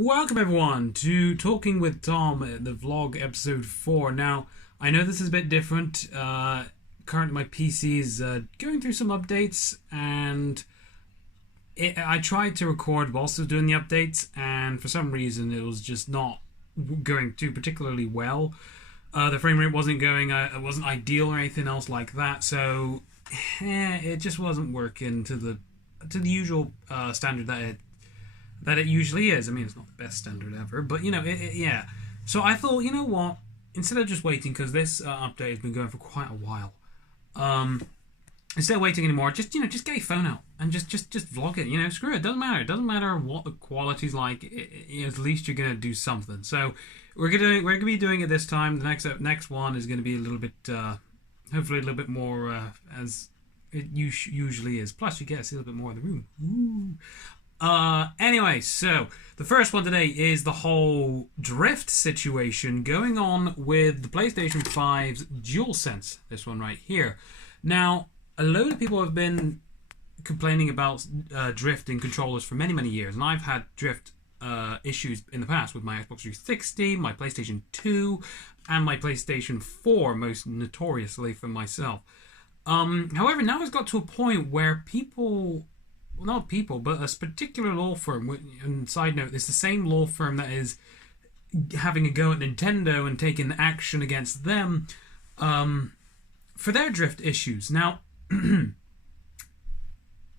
Welcome everyone to Talking with Thom, the vlog episode 4. Now, I know this is a bit different. Currently my PC is going through some updates, and I tried to record whilst I was doing the updates, and for some reason it was just not going too particularly well. The frame rate wasn't going, it wasn't ideal or anything else like that, so it just wasn't working to the usual standard that it usually is. I mean, it's not the best standard ever, but you know, yeah. So I thought, you know what? Instead of just waiting, because this update has been going for quite a while, instead of waiting anymore, just get your phone out and just vlog it. You know, screw it. It doesn't matter. It doesn't matter what the quality's like. At least you're gonna do something. So we're gonna be doing it this time. The next one is gonna be a little bit, hopefully a little bit more as it usually is. Plus, you get to see a little bit more of the room. Ooh. Anyway, so the first one today is the whole drift situation going on with the PlayStation 5's Dualsense, this one right here. Now, a load of people have been complaining about drift in controllers for many years, and I've had drift issues in the past with my Xbox 360, my PlayStation 2, and my PlayStation 4, most notoriously for myself. However, now it's got to a point where people... Well, not people, but a particular law firm, and side note, it's the same law firm that is having a go at Nintendo and taking action against them for their drift issues. Now,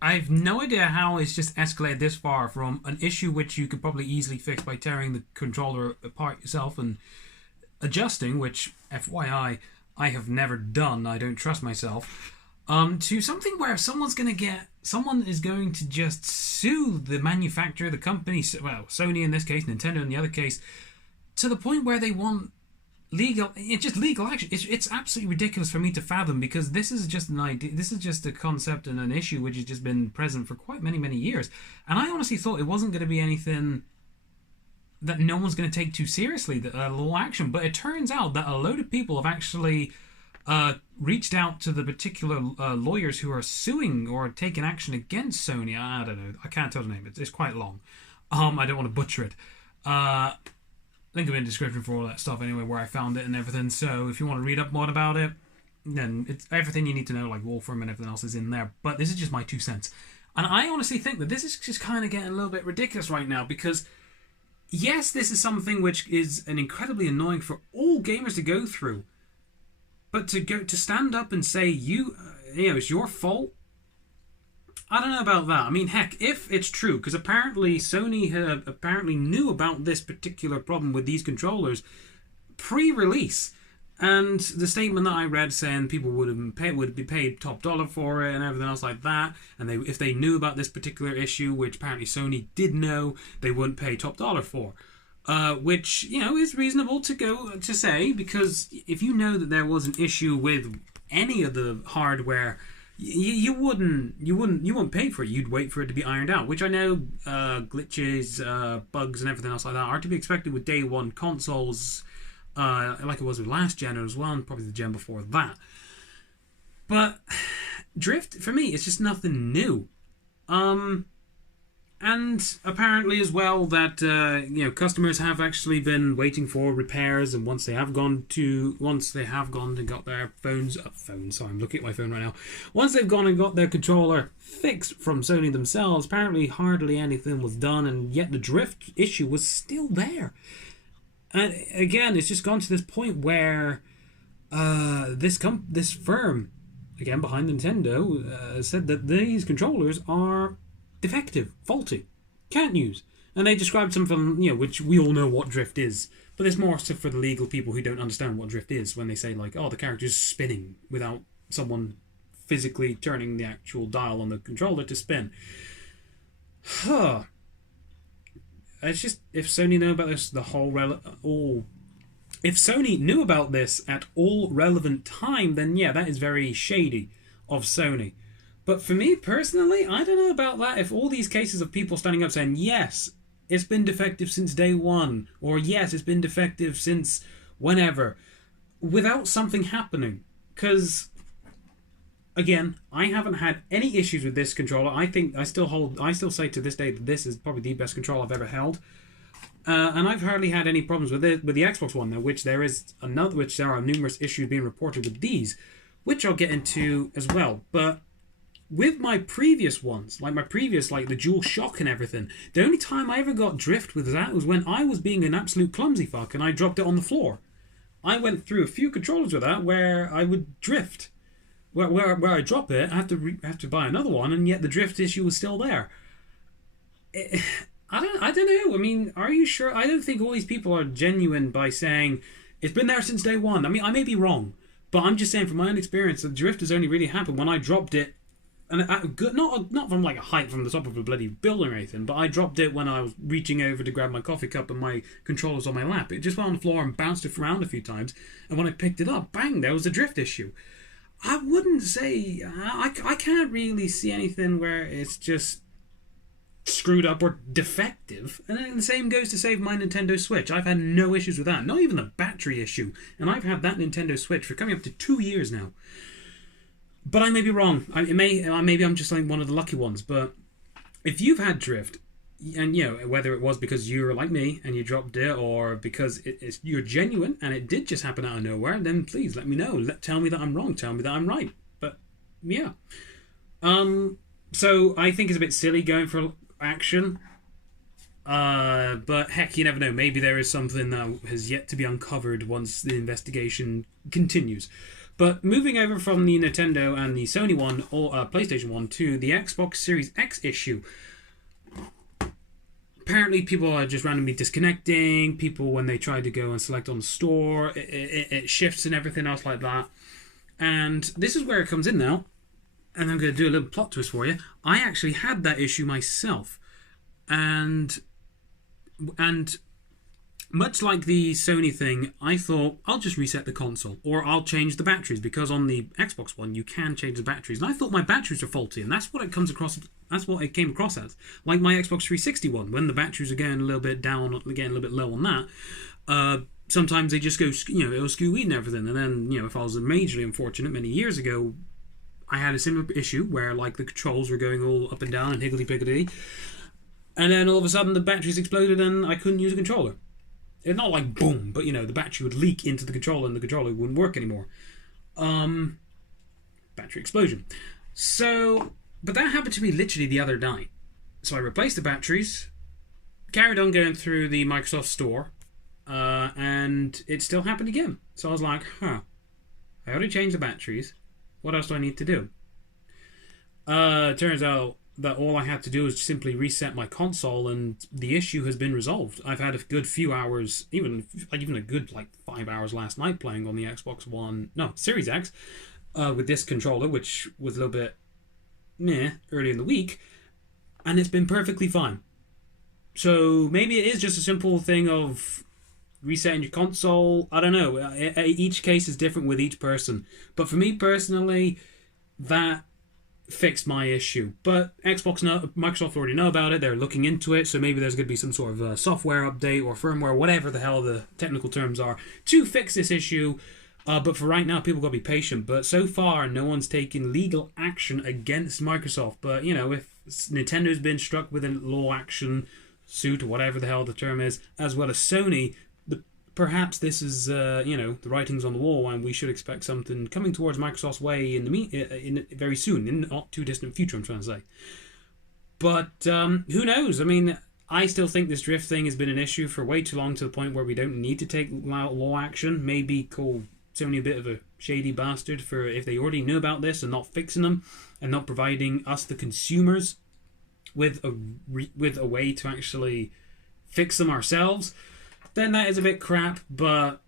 I've no idea how it's just escalated this far from an issue which you could probably easily fix by tearing the controller apart yourself and adjusting, which, FYI, I have never done. I don't trust myself. To something where someone is going to just sue the manufacturer, the company, well, Sony in this case, Nintendo in the other case, to the point where they want legal action. It's absolutely ridiculous for me to fathom, because this is just an idea, this is just a concept and an issue which has just been present for quite many years. And I honestly thought it wasn't going to be anything that no one's going to take too seriously, that law action. But it turns out that a load of people have actually reached out to the particular lawyers who are suing or taking action against Sony. I don't know. I can't tell the name. It's quite long. I don't want to butcher it. Link in the description for all that stuff anyway, where I found it and everything. So if you want to read up more about it, then it's everything you need to know, like law firm and everything else is in there. But this is just my 2 cents. And I honestly think that this is just kind of getting a little bit ridiculous right now, because yes, this is something which is an incredibly annoying for all gamers to go through. But to stand up and say it's your fault, I don't know about that. I mean, heck, if it's true, because apparently Sony knew about this particular problem with these controllers pre-release, and the statement that I read saying people would be paid top dollar for it and everything else like that, and if they knew about this particular issue, which apparently Sony did know, they wouldn't pay top dollar for. Which, is reasonable to say, because if you know that there was an issue with any of the hardware, you wouldn't pay for it. You'd wait for it to be ironed out, which I know glitches, bugs, and everything else like that are to be expected with day one consoles, like it was with last gen as well, and probably the gen before that. But drift, for me, it's just nothing new. And apparently as well that customers have actually been waiting for repairs, and once they have gone and got their sorry, I'm looking at my phone right now. Once they've gone and got their controller fixed from Sony themselves, apparently hardly anything was done, and yet the drift issue was still there. And again, it's just gone to this point where this firm, again behind Nintendo, said that these controllers are defective, faulty, can't use. And they described something, which we all know what drift is, but it's more so for the legal people who don't understand what drift is, when they say like, oh, the character's spinning without someone physically turning the actual dial on the controller to spin. It's just, if Sony knew about this if Sony knew about this at all relevant time, then yeah, that is very shady of Sony. But for me personally, I don't know about that. If all these cases of people standing up saying, yes, it's been defective since day one, or yes, it's been defective since whenever, without something happening. Because, again, I haven't had any issues with this controller. I still say to this day that this is probably the best controller I've ever held. And I've hardly had any problems with it with the Xbox One now, which there are numerous issues being reported with these, which I'll get into as well. But with my previous ones, like the Dual Shock and everything, the only time I ever got drift with that was when I was being an absolute clumsy fuck and I dropped it on the floor. I went through a few controllers with that where I would drift. Where I drop it, I have to buy another one, and yet the drift issue was still there. I don't know. I mean, are you sure? I don't think all these people are genuine by saying it's been there since day one. I mean, I may be wrong, but I'm just saying from my own experience, the drift has only really happened when I dropped it, and not from like a height from the top of a bloody building or anything, but I dropped it when I was reaching over to grab my coffee cup and my controller's on my lap. It just went on the floor and bounced it around a few times, and when I picked it up, bang, there was a drift issue. I wouldn't say I can't really see anything where it's just screwed up or defective. And then the same goes to say my Nintendo Switch. I've had no issues with that, not even the battery issue, and I've had that Nintendo Switch for coming up to 2 years now. But I may be wrong. Maybe I'm just like one of the lucky ones. But if you've had drift, and whether it was because you're like me and you dropped it, or because you're genuine and it did just happen out of nowhere, then please let me know. Tell me that I'm wrong. Tell me that I'm right. But yeah. So I think it's a bit silly going for action. But heck, you never know. Maybe there is something that has yet to be uncovered once the investigation continues. But moving over from the Nintendo and the Sony one, or PlayStation one, to the Xbox Series X issue. Apparently people are just randomly disconnecting. People, when they try to go and select on the store, it shifts and everything else like that. And this is where it comes in now. And I'm going to do a little plot twist for you. I actually had that issue myself. And much like the Sony thing, I thought, I'll just reset the console, or I'll change the batteries, because on the Xbox One you can change the batteries. And I thought my batteries are faulty, and that's what it came across as. Like my Xbox 360 one, when the batteries are getting a little bit down, getting a little bit low on that, sometimes they just go, it'll skew and everything. And then, if I was majorly unfortunate many years ago, I had a similar issue where like the controls were going all up and down and higgledy-piggledy, and then all of a sudden the batteries exploded and I couldn't use a controller. It's not like boom, but the battery would leak into the controller and the controller wouldn't work anymore. Battery explosion. So, but that happened to me literally the other night. So I replaced the batteries, carried on going through the Microsoft Store, and it still happened again. So I was like, I already changed the batteries. What else do I need to do? Turns out that all I had to do was simply reset my console, and the issue has been resolved. I've had a good few hours, even a good 5 hours last night playing on the Xbox One, no, Series X, with this controller, which was a little bit meh early in the week, and it's been perfectly fine. So maybe it is just a simple thing of resetting your console. I don't know. Each case is different with each person. But for me personally, that fixed my issue. But Microsoft already know about it. They're looking into it. So maybe there's going to be some sort of a software update or firmware, whatever the hell the technical terms are, to fix this issue. But for right now, people got to be patient. But so far, no one's taken legal action against Microsoft. But, if Nintendo's been struck with a law action suit, or whatever the hell the term is, as well as Sony, perhaps this is, the writings on the wall, and we should expect something coming towards Microsoft's way in very soon, in the not too distant future, I'm trying to say. But who knows? I mean, I still think this drift thing has been an issue for way too long, to the point where we don't need to take law action. Maybe call Sony a bit of a shady bastard for if they already knew about this and not fixing them, and not providing us, the consumers, with a way to actually fix them ourselves. Then that is a bit crap, but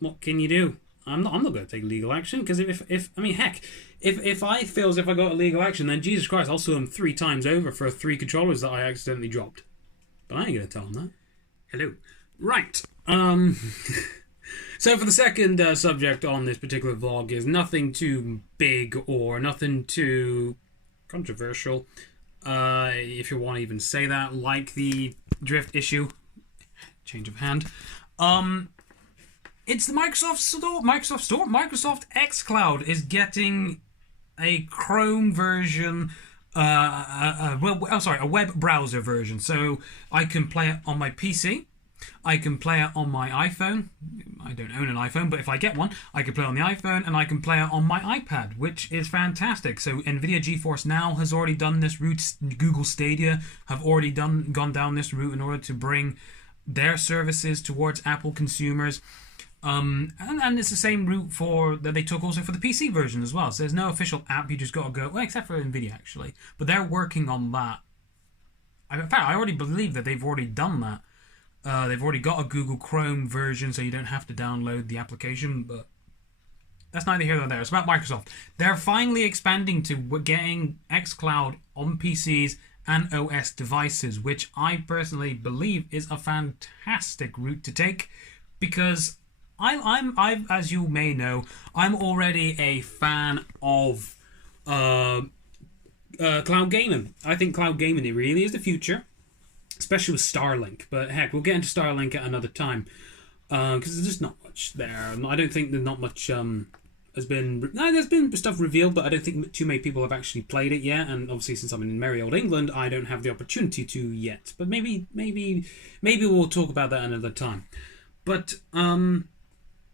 what can you do? I'm not going to take legal action, because if I feel as if I got a legal action, then Jesus Christ, I'll sue them 3 times over for 3 controllers that I accidentally dropped. But I ain't going to tell them that. Hello. Right. So for the second subject on this particular vlog is nothing too big or nothing too controversial, if you want to even say that, like the drift issue. Change of hand. It's the Microsoft Store. Microsoft XCloud is getting a Chrome version a web browser version. So I can play it on my PC. I can play it on my iPhone. I don't own an iPhone, but if I get one, I can play it on the iPhone, and I can play it on my iPad, which is fantastic. So NVIDIA GeForce Now has already done this route. Google Stadia have already gone down this route in order to bring their services towards Apple consumers. And it's the same route that they took also for the PC version as well. So there's no official app. You just got to go, well, except for NVIDIA actually. But they're working on that. In fact, I already believe that they've already done that. They've already got a Google Chrome version, so you don't have to download the application, but that's neither here nor there. It's about Microsoft. They're finally expanding to getting xCloud on PCs and OS devices, which I personally believe is a fantastic route to take, because I'm as you may know, I'm already a fan of cloud gaming. I think cloud gaming really is the future, especially with Starlink. But heck, we'll get into Starlink at another time, because there's just not much there. I don't think there's not much has been. There's been stuff revealed, but I don't think too many people have actually played it yet. And obviously, since I'm in merry old England, I don't have the opportunity to yet. But maybe we'll talk about that another time. But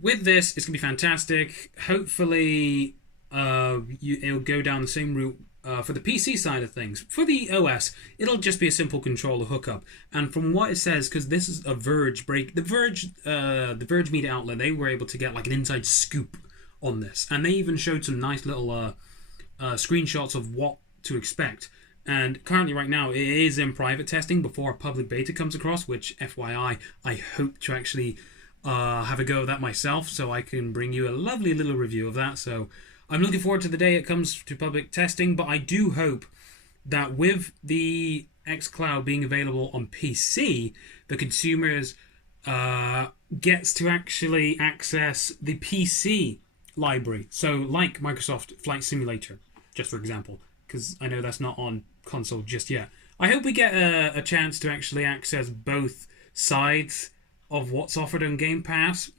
with this, it's gonna be fantastic. Hopefully, it'll go down the same route. For the PC side of things. For the OS, it'll just be a simple controller hookup. And from what it says, because this is a Verge break, the Verge media outlet, they were able to get like an inside scoop on this, and they even showed some nice little screenshots of what to expect. And currently, right now, it is in private testing before a public beta comes across. Which, FYI, I hope to actually have a go of that myself, so I can bring you a lovely little review of that. So I'm looking forward to the day it comes to public testing, but I do hope that with the xCloud being available on PC, the consumers gets to actually access the PC library. So like Microsoft Flight Simulator, just for example, because I know that's not on console just yet. I hope we get a chance to actually access both sides of what's offered on Game Pass.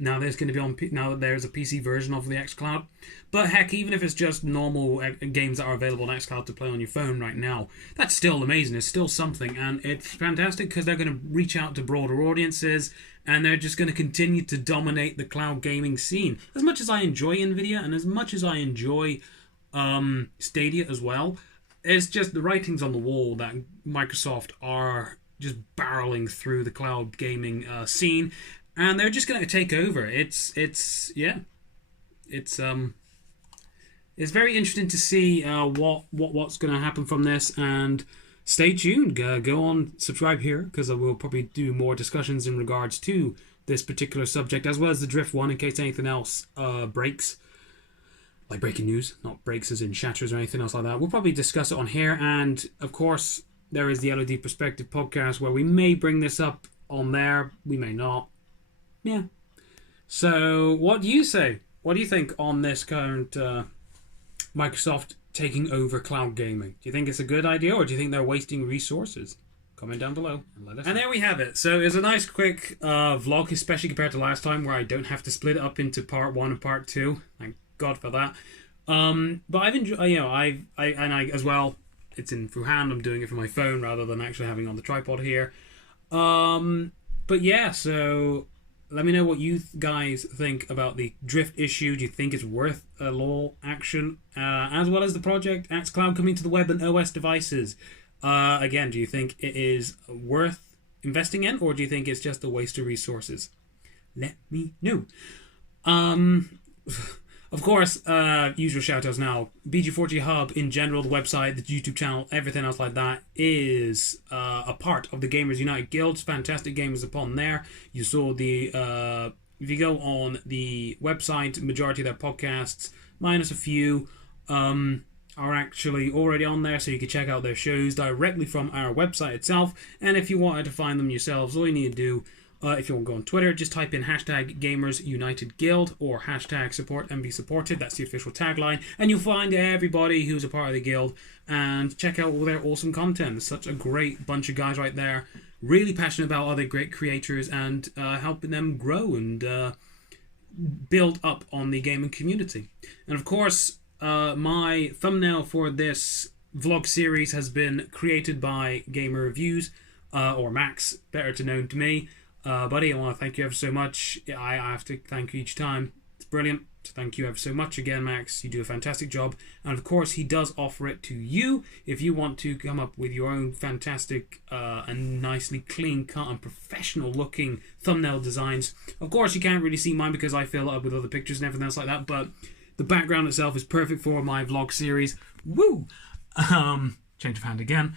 Now there's going to be now that there's a PC version of the xCloud. But heck, even if it's just normal games that are available on xCloud to play on your phone right now, that's still amazing. It's still something, and it's fantastic because they're going to reach out to broader audiences, and they're just going to continue to dominate the cloud gaming scene. As much as I enjoy NVIDIA, and as much as I enjoy Stadia as well, it's just the writings on the wall that Microsoft are just barreling through the cloud gaming scene. And they're just going to take over. It's very interesting to see what's going to happen from this. And stay tuned. Go on, subscribe here, because I will probably do more discussions in regards to this particular subject, as well as the Drift one, in case anything else breaks, like breaking news, not breaks as in shatters or anything else like that. We'll probably discuss it on here. And of course, there is the LED Perspective podcast, where we may bring this up on there. We may not. Yeah. So, what do you say? What do you think on this current Microsoft taking over cloud gaming? Do you think it's a good idea, or do you think they're wasting resources? Comment down below and let us know. And there we have it. So it's a nice quick vlog, especially compared to last time, where I don't have to split it up into part 1 and part 2. Thank God for that. But I've enjoyed, I as well. It's in through hand. I'm doing it from my phone rather than actually having it on the tripod here. But yeah, so let me know what you guys think about the drift issue. Do you think it's worth a law action? As well as the project xCloud coming to the web and OS devices. Again, do you think it is worth investing in, or do you think it's just a waste of resources? Let me know. Of course, usual shoutouts now. BG4Ghub in general, the website, the YouTube channel, everything else like that is a part of the Gamers United Guild. Fantastic gamers upon there. You saw the if you go on the website, majority of their podcasts, minus a few, are actually already on there, so you can check out their shows directly from our website itself. And if you wanted to find them yourselves, all you need to do, if you want to go on Twitter, just type in hashtag Gamers United Guild or hashtag support and be supported. That's the official tagline. And you'll find everybody who's a part of the guild, and check out all their awesome content. There's such a great bunch of guys right there, really passionate about other great creators and helping them grow and build up on the gaming community. And of course, my thumbnail for this vlog series has been created by Gamer Reviews, or Max, better to known to me. Buddy, I want to thank you ever so much. I have to thank you each time. It's brilliant. So thank you ever so much again, Max. You do a fantastic job. And of course, he does offer it to you if you want to come up with your own fantastic and nicely clean cut and professional looking thumbnail designs. Of course, you can't really see mine because I fill it up with other pictures and everything else like that, but the background itself is perfect for my vlog series. Woo! Change of hand again.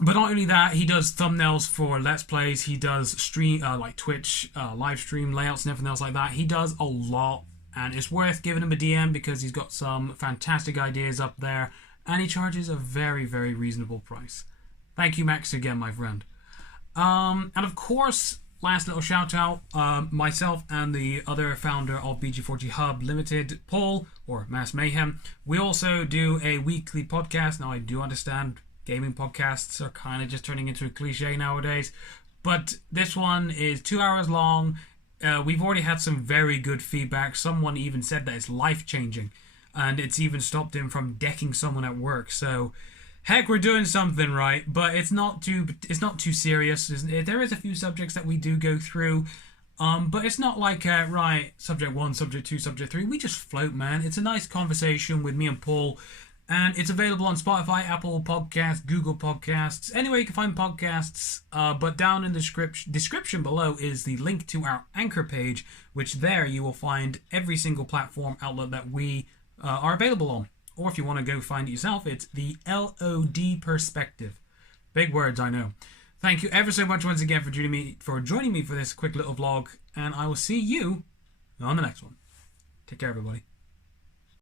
But not only that, he does thumbnails for Let's Plays. He does stream, like Twitch, live stream layouts and everything else like that. He does a lot, and it's worth giving him a DM because he's got some fantastic ideas up there, and he charges a very, very reasonable price. Thank you, Max, again, my friend. And of course, last little shout out, myself and the other founder of BG4Ghub Limited, Paul, or Mass Mayhem, we also do a weekly podcast. Now, I do understand gaming podcasts are kind of just turning into a cliche nowadays, but this one is 2 hours long. We've already had some very good feedback. Someone even said that it's life-changing, and it's even stopped him from decking someone at work. So, heck, we're doing something right, but it's not too serious. There is a few subjects that we do go through, but it's not like right, subject 1, subject 2, subject 3. We just float, man. It's a nice conversation with me and Paul. And it's available on Spotify, Apple Podcasts, Google Podcasts, anywhere you can find podcasts. But down in the description below is the link to our Anchor page, which there you will find every single platform outlet that we are available on. Or if you want to go find it yourself, it's the LOD Perspective. Big words, I know. Thank you ever so much once again for joining me for this quick little vlog. And I will see you on the next one. Take care, everybody.